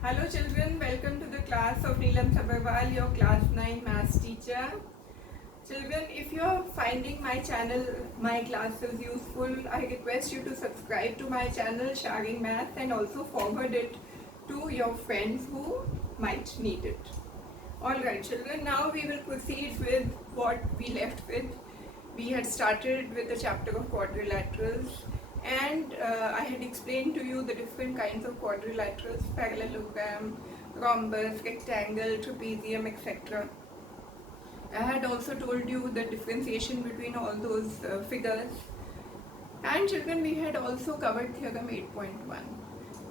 Hello children, welcome to the class of Neelam Sabharwal, your class 9 maths teacher. Children, if you are finding my channel, my classes useful, I request you to subscribe to my channel Sharing Math and also forward it to your friends who might need it. Alright children, now we will proceed with what we left with. We had started with the chapter of quadrilaterals and I had explained to you the different kinds of quadrilaterals, parallelogram, rhombus, rectangle, trapezium, etc. I had also told you the differentiation between all those figures. And children, we had also covered theorem 8.1,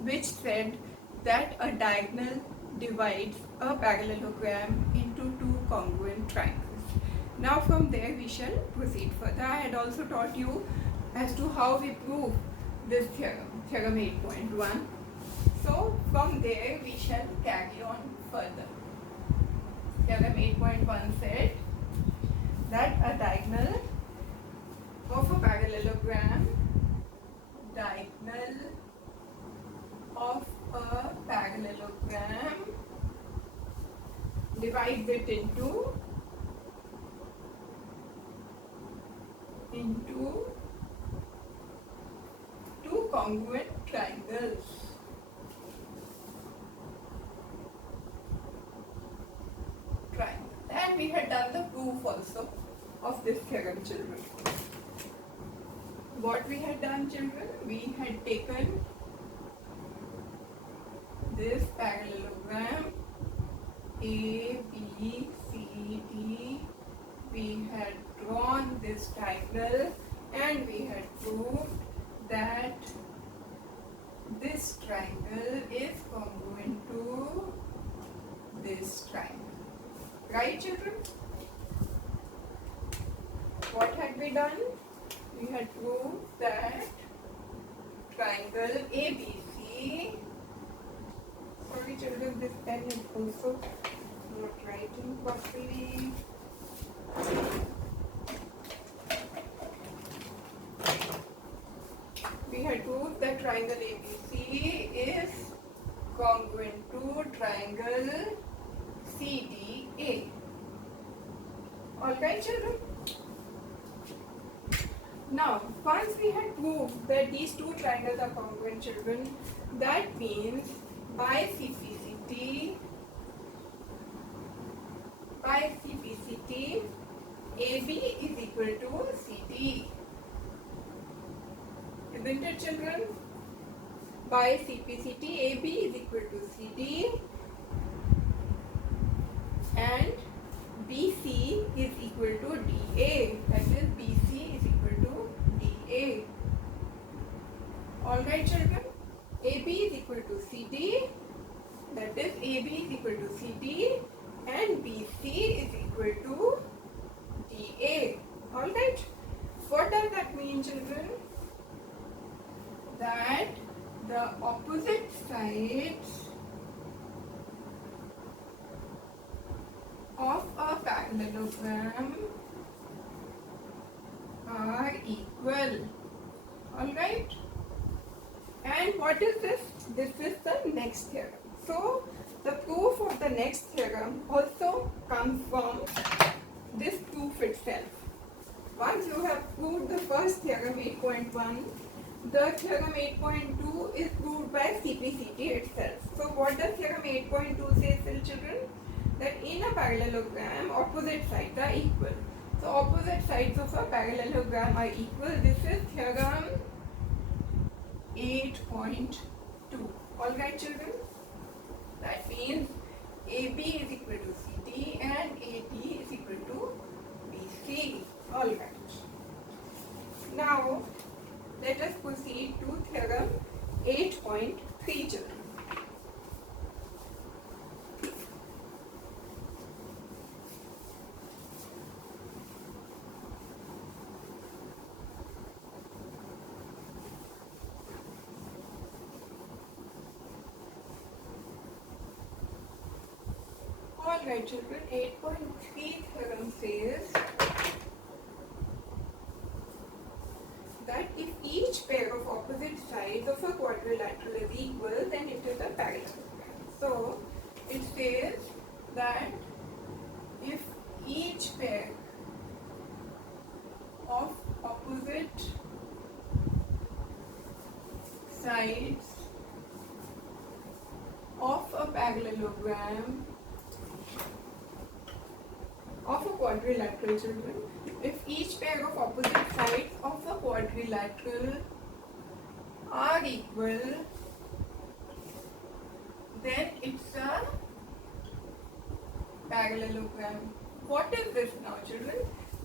which said that a diagonal divides a parallelogram into two congruent triangles. Now from there we shall proceed further. I had also taught you as to how we prove this theorem, theorem 8.1. So from there we shall carry on further. Theorem 8.1 said that a diagonal of a parallelogram divides it into two congruent triangles. And we had done the proof also of this theorem, children. What we had done, children? We had taken this parallelogram A, B, C, D. We had drawn this triangle and we had proved that this triangle is congruent to this triangle. Right, children? What had we done? We had proved that triangle ABC. Sorry, children, this pen is also not writing properly. We had proved that triangle ABC is congruent to triangle CDA. Alright, children? Now, once we had proved that these two triangles are congruent, children, that means by CPCT, AB is equal to CD. Isn't it, children? By CPCT, AB is equal to CD and BC is equal to DA. That is, BC is equal to DA. Alright, children? AB is equal to CD. That is, AB is equal to CD and BC is equal to DA. Alright? What does that mean, children? That the opposite sides of a parallelogram are equal. Alright? And what is this? This is the next theorem. So, the proof of the next theorem also comes from this proof itself. Once you have proved the first theorem 8.1, the theorem 8.2 is proved by CPCT itself. So what does theorem 8.2 say, children? That in a parallelogram, opposite sides are equal. So opposite sides of a parallelogram are equal. This is theorem 8.2. Alright, children? That means AB is equal to CD and AD is equal to BC. Alright. Now, let us proceed to theorem 8.3, children. Alright, children, 8.3 theorem says that if each pair of opposite sides of a quadrilateral is equal, then it is a parallelogram. So says that if each pair of opposite sides of a parallelogram of a quadrilateral, children, if each pair of opposite sides of a quadrilateral are equal, then it's a parallelogram. What is this now, children?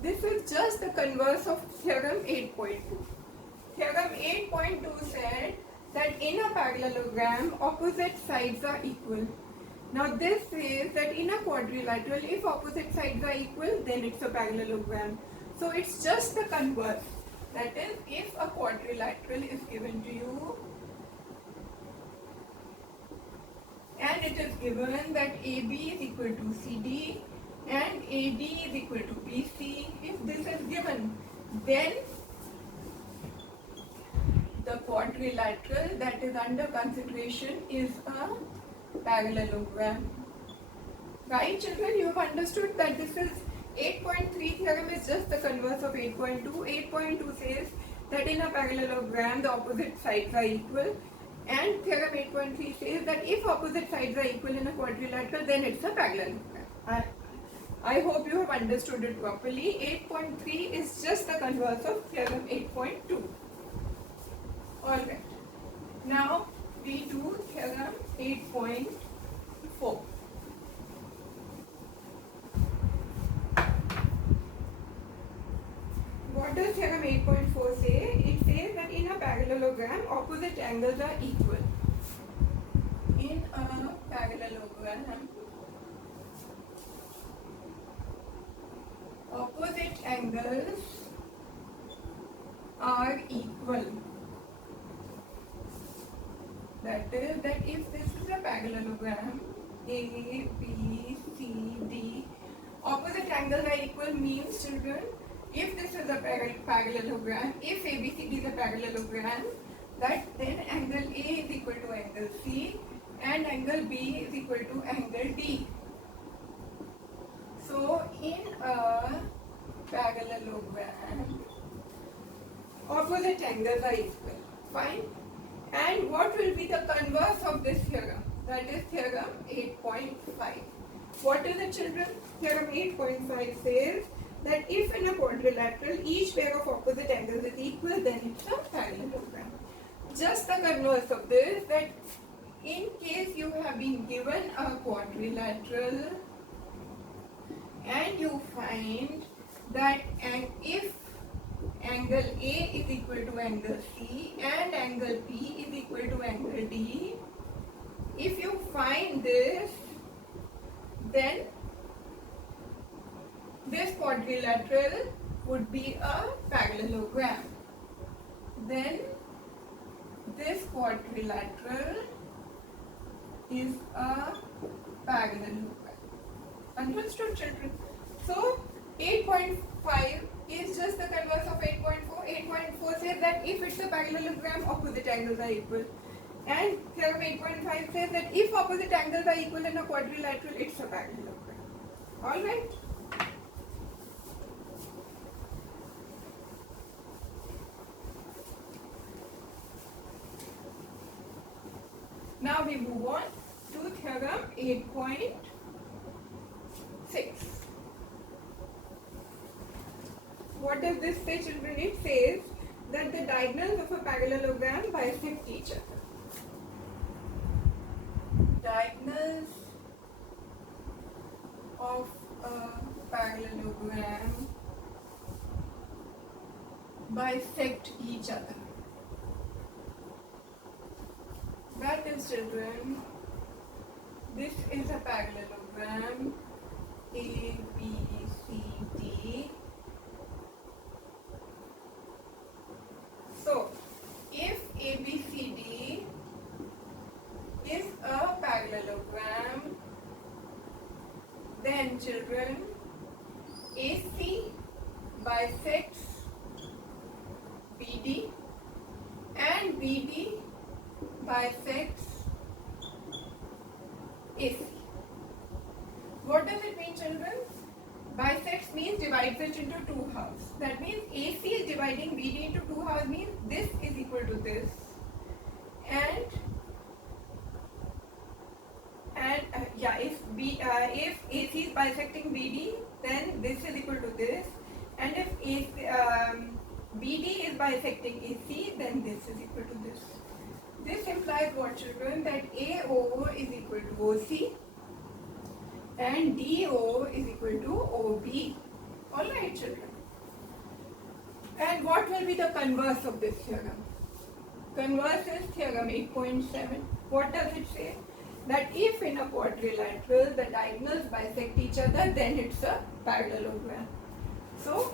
This is just the converse of theorem 8.2. Theorem 8.2 said that in a parallelogram, opposite sides are equal. Now this says that in a quadrilateral, if opposite sides are equal, then it's a parallelogram. So it's just the converse. That is, if a quadrilateral is given to you, and it is given that AB is equal to CD and AD is equal to BC, if this is given, then the quadrilateral that is under consideration is a parallelogram. Right, children? You have understood that this is 8.3 theorem is just the converse of 8.2. 8.2 says that in a parallelogram the opposite sides are equal, and theorem 8.3 says that if opposite sides are equal in a quadrilateral, then it's a parallelogram. I hope you have understood it properly. 8.3 is just the converse of theorem 8.2. Alright. Now we do theorem 8.4. What does theorem 8.4 say? It says that in a parallelogram, opposite angles are equal. In a parallelogram, opposite angles are equal. That is, that if this is a parallelogram, A, B, C, D, opposite angles are equal means, children, if this is a parallelogram, if ABCD is a parallelogram, that then angle A is equal to angle C and angle B is equal to angle D. So in a parallelogram, opposite angles are equal. Fine. And what will be the converse of this theorem? That is theorem 8.5. What is it, children? Theorem 8.5 says that if in a quadrilateral each pair of opposite angles is equal, then it's a parallelogram. Just the converse of this, that in case you have been given a quadrilateral and you find that if angle A is equal to angle C and angle P is equal to angle D, if you find this, then this quadrilateral would be a parallelogram. Then this quadrilateral is a parallelogram. Understood, children? So 8.5 is just the converse of 8.4. 8.4 says that if it's a parallelogram, opposite angles are equal. And theorem 8.5 says that if opposite angles are equal in a quadrilateral, it's a parallelogram. Alright? Now we move on to theorem 8.6. What does this say, children? It says that the diagonals of a parallelogram bisect each other. Diagonals of a parallelogram bisect each other. That is, children, this is a parallelogram A, B, C, D. So, if ABCD is a parallelogram, then, children, AC bisects BD and BD bisects AC. What does it mean, children? Bisects means divides it into two halves. That means AC is dividing BD into two halves means this is equal to this. And if AC is bisecting BD, then this is equal to this. And if BD is bisecting AC, then this is equal to this. This implies what, children? That AO is equal to OC and DO is equal to OB. Alright, children. And what will be the converse of this theorem? Converse is theorem 8.7. What does it say? That if in a quadrilateral the diagonals bisect each other, then it's a parallelogram. So,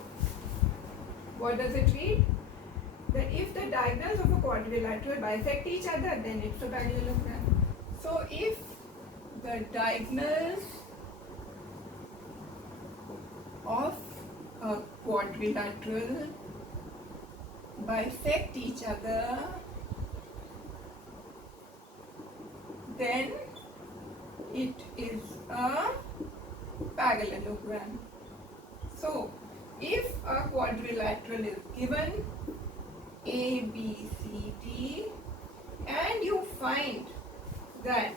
what does it read? That if the diagonals of a quadrilateral bisect each other, then it's a parallelogram. So, if the diagonals of a quadrilateral bisect each other, then it is a parallelogram. So, if a quadrilateral is given A, B, C, D, and you find that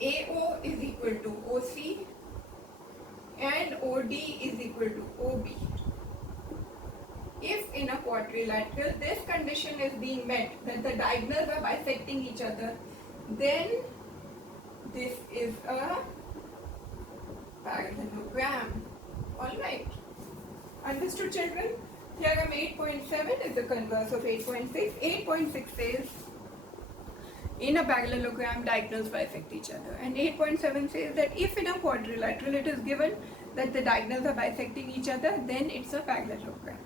AO is equal to OC and OD is equal to OB. If in a quadrilateral this condition is being met, that the diagonals are bisecting each other, then this is a parallelogram. Alright. Understood, children? Theorem 8.7 is the converse of 8.6. 8.6 says in a parallelogram diagonals bisect each other, and 8.7 says that if in a quadrilateral it is given that the diagonals are bisecting each other, then it's a parallelogram.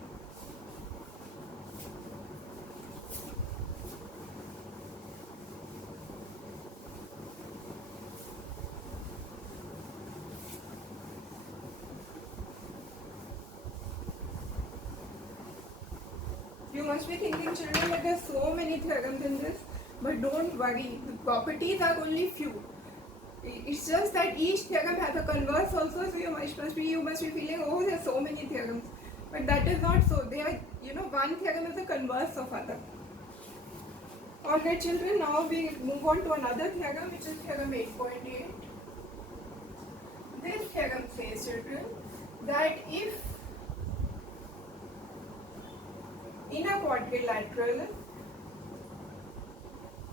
You must be thinking, children, that there are so many theorems in this, but don't worry, the properties are only few. It's just that each theorem has a converse also, so you must be feeling, oh, there are so many theorems. But that is not so. They are, one theorem is a converse of other. Alright, children, now we move on to another theorem, which is theorem 8.8. This theorem says, children, that if in a quadrilateral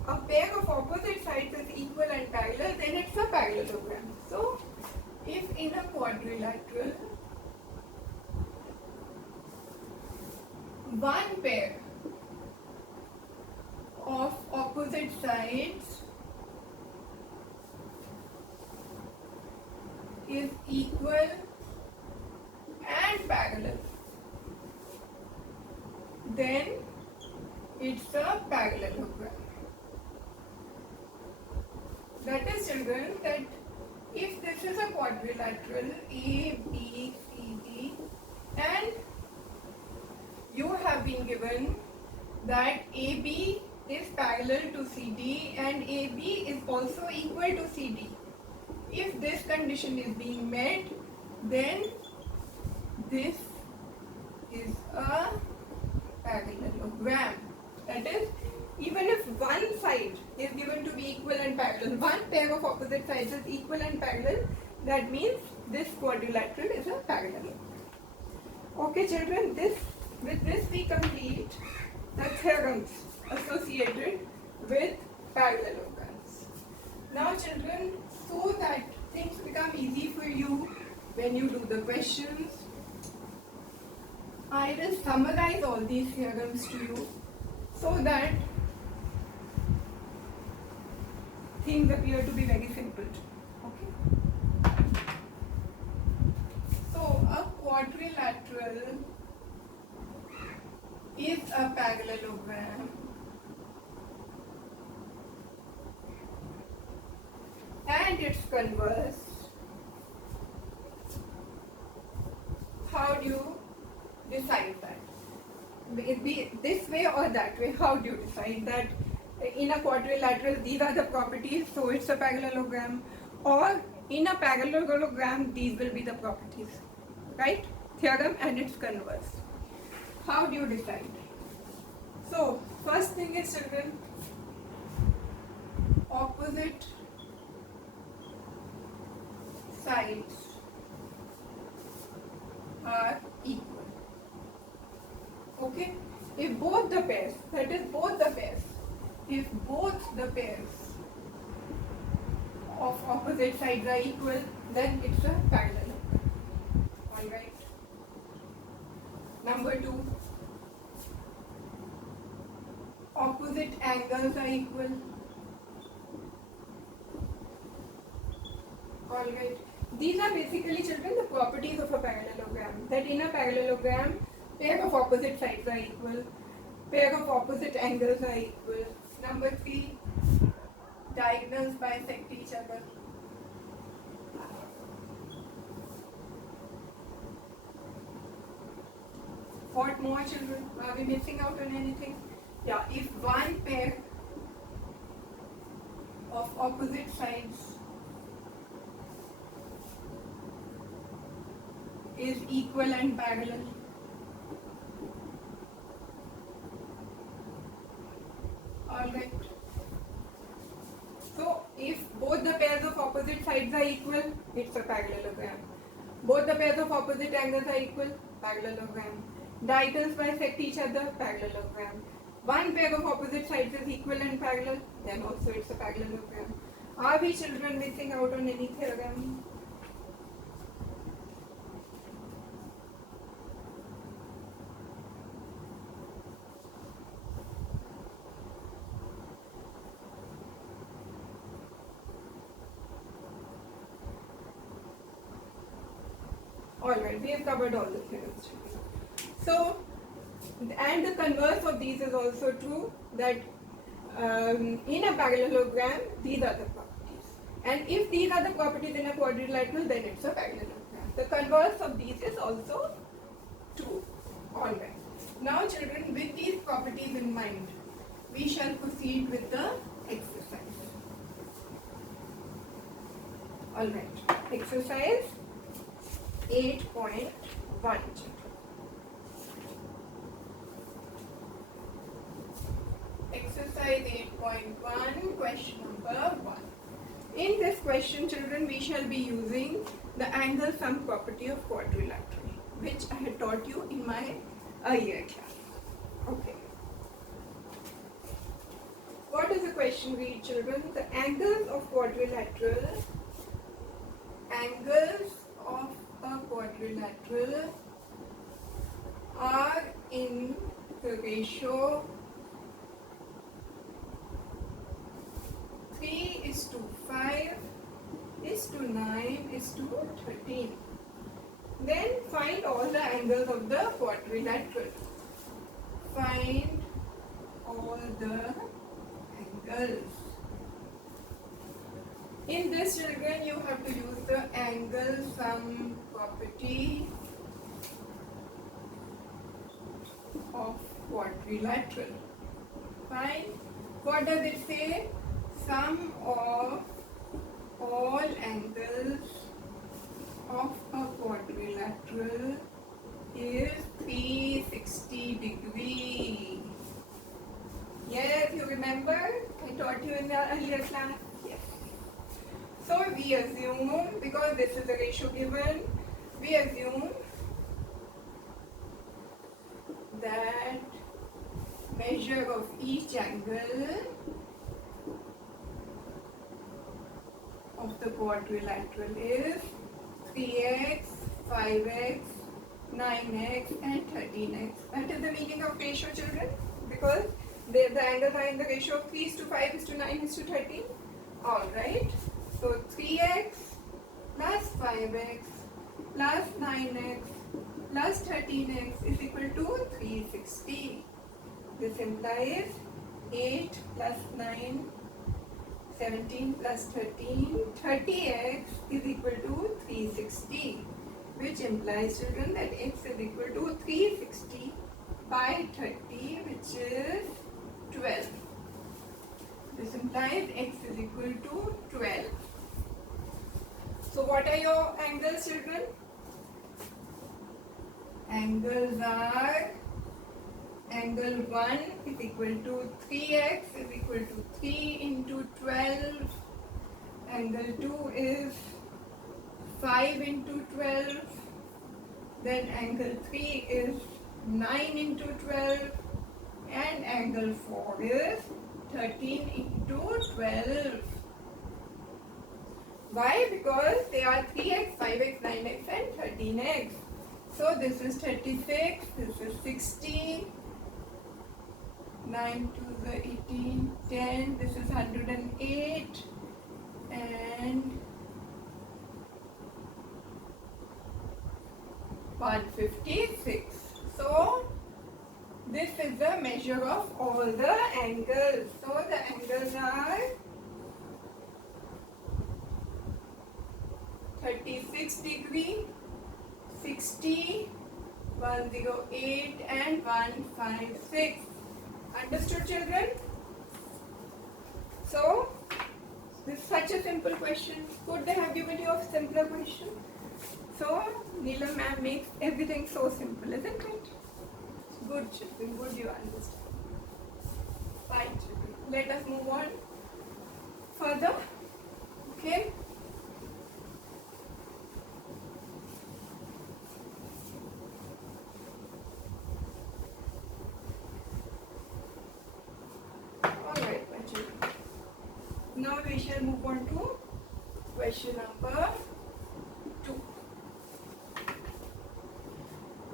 a pair of opposite sides is equal and parallel, then it's a parallelogram. So, if in a quadrilateral one pair of opposite sides is equal and parallel, then it's a parallelogram. That is, children, that if this is a quadrilateral A, B, C, D, and you have been given that AB is parallel to CD and AB is also equal to CD. If this condition is being met, then this is a parallelogram. That is, even if one side is given to be equal and parallel, one pair of opposite sides is equal and parallel, that means this quadrilateral is a parallelogram. Okay, children, with this we complete the theorems associated with parallelograms. Now, children, so that things become easy for you when you do the questions, I will summarize all these theorems to you so that things appear to be very simple. Okay? So, a quadrilateral is a parallelogram and its converse. How do you decide that? Will it be this way or that way? How do you decide that in a quadrilateral, these are the properties, so it's a parallelogram. Or in a parallelogram, these will be the properties, right? Theorem and its converse. How do you decide? So, first thing is, children, opposite sides are equal. Okay? If both the pairs, that is both the pairs, if both the pairs of opposite sides are equal, then it's a parallelogram. Alright. Number 2, opposite angles are equal. Alright. These are basically, children, the properties of a parallelogram. That in a parallelogram, pair of opposite sides are equal, pair of opposite angles are equal. Number 3, diagonals bisect each other. What more, children? Are we missing out on anything? Yeah, if one pair of opposite sides is equal and parallel, alright. So, if both the pairs of opposite sides are equal, it's a parallelogram. Both the pairs of opposite angles are equal, parallelogram. Diagonals bisect each other, parallelogram. One pair of opposite sides is equal and parallel, then also it's a parallelogram. Are we, children, missing out on any theorem? Alright, we have covered all the theorems. So, and the converse of these is also true, that in a parallelogram, these are the properties. And if these are the properties in a quadrilateral, then it's a parallelogram. The converse of these is also true. Alright. Now, children, with these properties in mind, we shall proceed with the exercise. Alright. Exercise 8.1. Exercise 8.1, question number 1. In this question, children, we shall be using the angle sum property of quadrilateral, which I had taught you in my earlier class. Okay. What does the question read, children? The angles of quadrilateral, angles of a quadrilateral are in the ratio 3:5:9:13. Then find all the angles of the quadrilateral. Find all the angles. In this, children, you have to use the angle sum property of quadrilateral. Fine. What does it say? Sum of all angles of a quadrilateral is 360 degree. Yes, you remember? I taught you in the earlier class. Yes. So we assume, because this is the ratio given, we assume that measure of each angle of the quadrilateral is 3x, 5x, 9x and 13x. That is the meaning of ratio, children, because the angles are in the ratio of 3:5:9:13. Alright. So 3x plus 5x plus 9x plus 13x is equal to 360. This implies 8 plus 9, 17 plus 13, 30x is equal to 360, which implies, children, that x is equal to 360 by 30, which is 12. This implies x is equal to 12. So what are your angles, children? Angles are, angle 1 is equal to 3x is equal to 3 into 12. Angle 2 is 5 into 12. Then angle 3 is 9 into 12. And angle 4 is 13 into 12. Why? Because they are 3x, 5x, 9x and 13x. So this is 36, this is 60, 9 to the 18, 10, this is 108 and 156. So this is the measure of all the angles. So the angles are 36 degree, 60, 108 and 156. Understood, children? So this is such a simple question. Could they have given you a simpler question? So Neelam ma'am makes everything so simple, isn't it? Good, children, good, you understand. Fine, children. Let us move on further. Okay. Alright, my children. Now we shall move on to question number 2.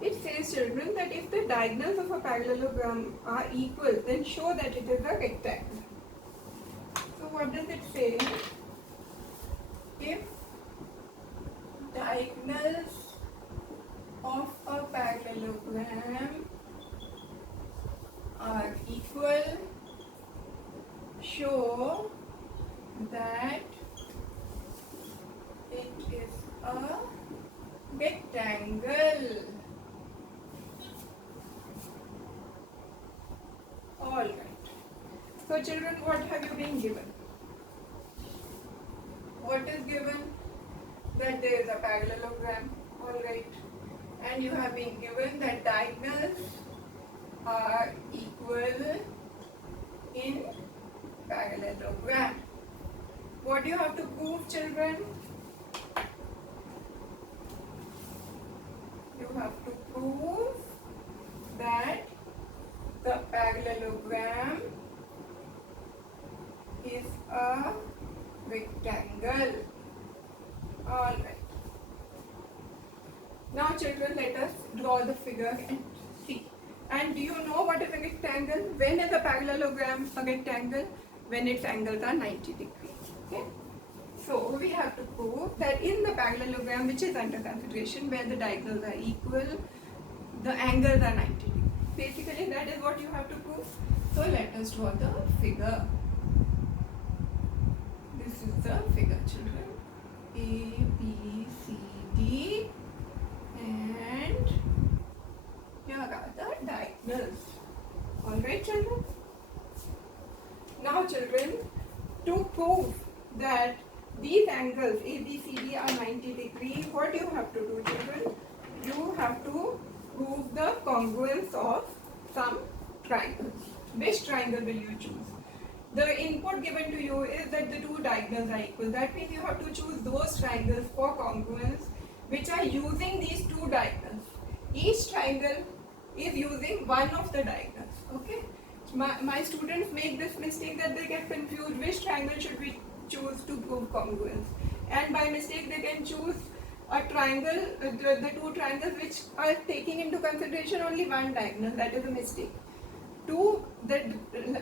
It says, children, that if the diagonals of a parallelogram are equal, then show that it is a rectangle. So what does it say? If diagonals of a parallelogram are equal, show that it is a rectangle. Alright. So children, what have you been given? What is given? That there is a parallelogram. Alright. And you have been given that diagonals are equal in parallelogram. What do you have to prove, children? You have to prove that the parallelogram is a rectangle. Alright. Now children, let us draw the figure and see. And do you know what is a rectangle? When is a parallelogram a rectangle? When its angles are 90 degrees. Okay? So we have to prove that in the parallelogram which is under consideration, where the diagonals are equal, the angles are 90 degrees. Basically that is what you have to prove. So let us draw the figure. This is the figure, children. A, B, C, D, and here are the diagonals. Alright, children? Now children, to prove that these angles A, B, C, D are 90 degrees, what you have to do, children? You have to prove the congruence of some triangles. Which triangle will you choose? The input given to you is that the two diagonals are equal. That means you have to choose those triangles for congruence which are using these two diagonals. Each triangle is using one of the diagonals. Okay? My students make this mistake that they get confused. Which triangle should we choose to prove congruence? And by mistake they can choose a triangle, the two triangles which are taking into consideration only one diagonal. That is a mistake. The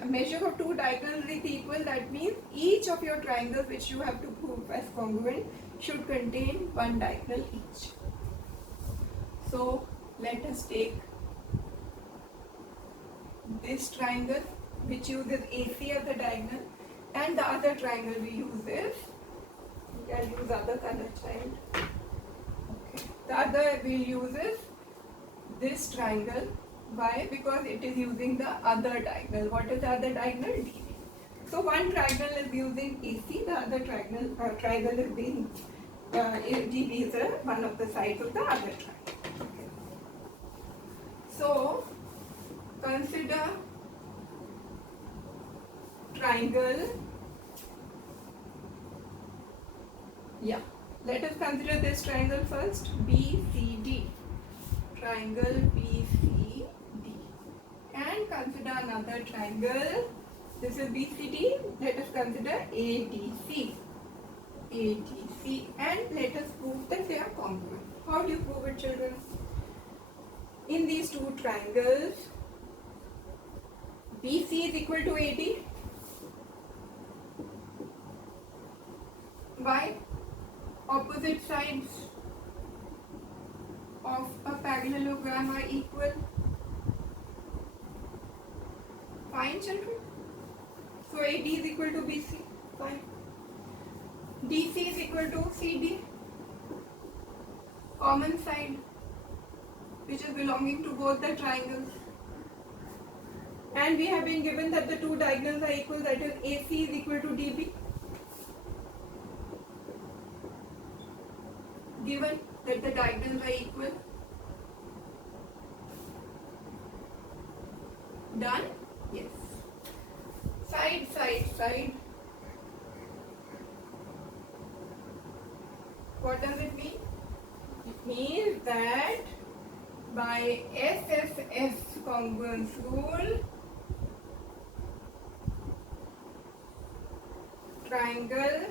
measure of two diagonals is equal. That means each of your triangles which you have to prove as congruent should contain one diagonal each. So let us take this triangle which uses AC as the diagonal, and the other triangle we use is, I'll use other color child. Okay. The other we'll use is this triangle. Why? Because it is using the other diagonal. What is the other diagonal? DB. So one triangle is using AC, the other triangle is being DB is one of the sides of the other triangle. Okay. So consider triangle. Yeah, let us consider this triangle first. BCD. Triangle BCD. And consider another triangle. This is BCD. Let us consider ADC. ADC. And let us prove that they are congruent. How do you prove it, children? In these two triangles, BC is equal to AD. Why? Opposite sides of a parallelogram are equal. Fine, children. So AD is equal to BC. Fine. DC is equal to CD. Common side, which is belonging to both the triangles. And we have been given that the two diagonals are equal, that is AC is equal to DB. Given that the diagonals are equal. Done? Yes. Side, side, side. What does it mean? It means that by SSS congruence rule, triangle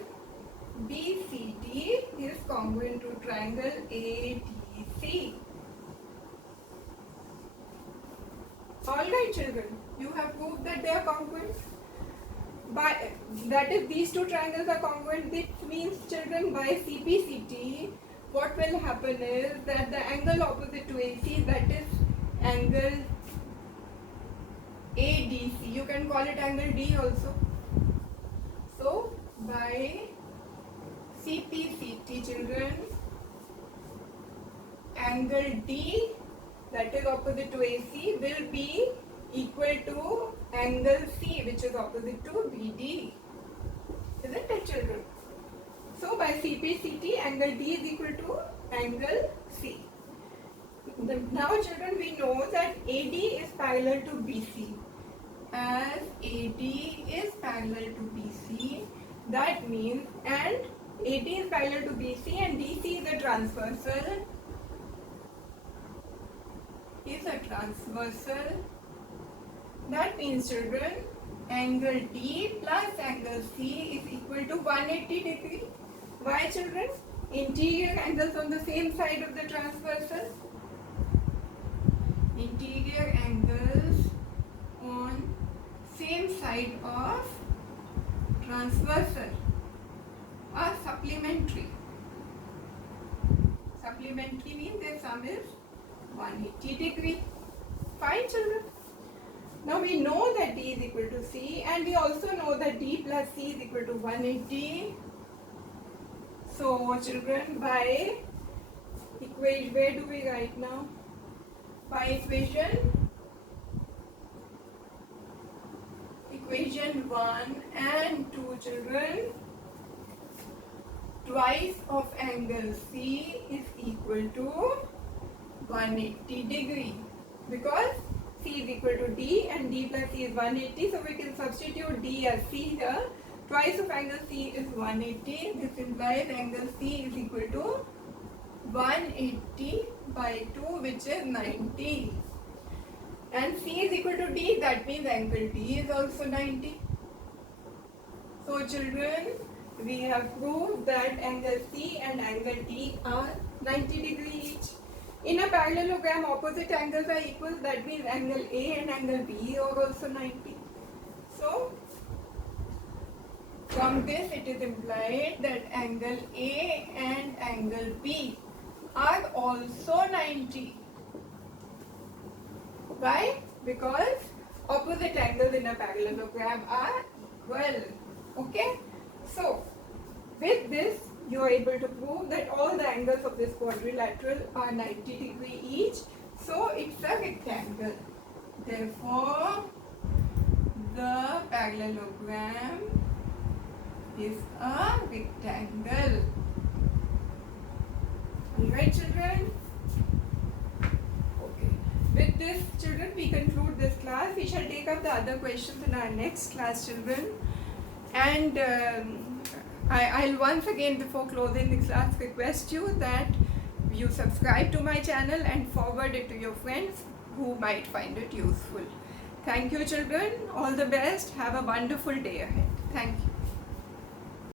BCD is congruent to triangle ADC. Alright, children, you have proved that they are congruent. That is, these two triangles are congruent. This means, children, by CPCT, what will happen is that the angle opposite to AC, that is angle ADC, you can call it angle D also. So, by CPCT, children, angle D, that is opposite to AC, will be equal to angle C, which is opposite to BD. Isn't it, children? So by CPCT, angle D is equal to angle C. Now, children, we know that AD is parallel to BC. As AD is parallel to BC, that means, and AD is parallel to BC and DC is a transversal. That means, children, angle D plus angle C is equal to 180 degree. Why, children? Interior angles on the same side of the transversal. Interior angles on same side of transversal are supplementary. Supplementary means their sum is 180 degree. Fine, children. Now we know that D is equal to C, and we also know that D plus C is equal to 180. So, children, by equation, where do we write now? By equation 1 and 2, children, twice of angle C is equal to 180 degree, because C is equal to D and D plus C is 180, so we can substitute D as C here. Twice of angle C is 180. This implies angle C is equal to 180 by 2, which is 90. And C is equal to D, that means angle D is also 90. So, children, we have proved that angle C and angle D are 90 degree each. In a parallelogram, opposite angles are equal, that means angle A and angle B are also 90. So, from this it is implied that angle A and angle B are also 90. Why? Because opposite angles in a parallelogram are equal. Okay? So, with this, you are able to prove that all the angles of this quadrilateral are 90 degree each. So, it's a rectangle. Therefore, the parallelogram is a rectangle. Alright, children? Okay. With this, children, we conclude this class. We shall take up the other questions in our next class, children. And I'll once again, before closing the class, request you that you subscribe to my channel and forward it to your friends who might find it useful. Thank you, children. All the best. Have a wonderful day ahead. Thank you.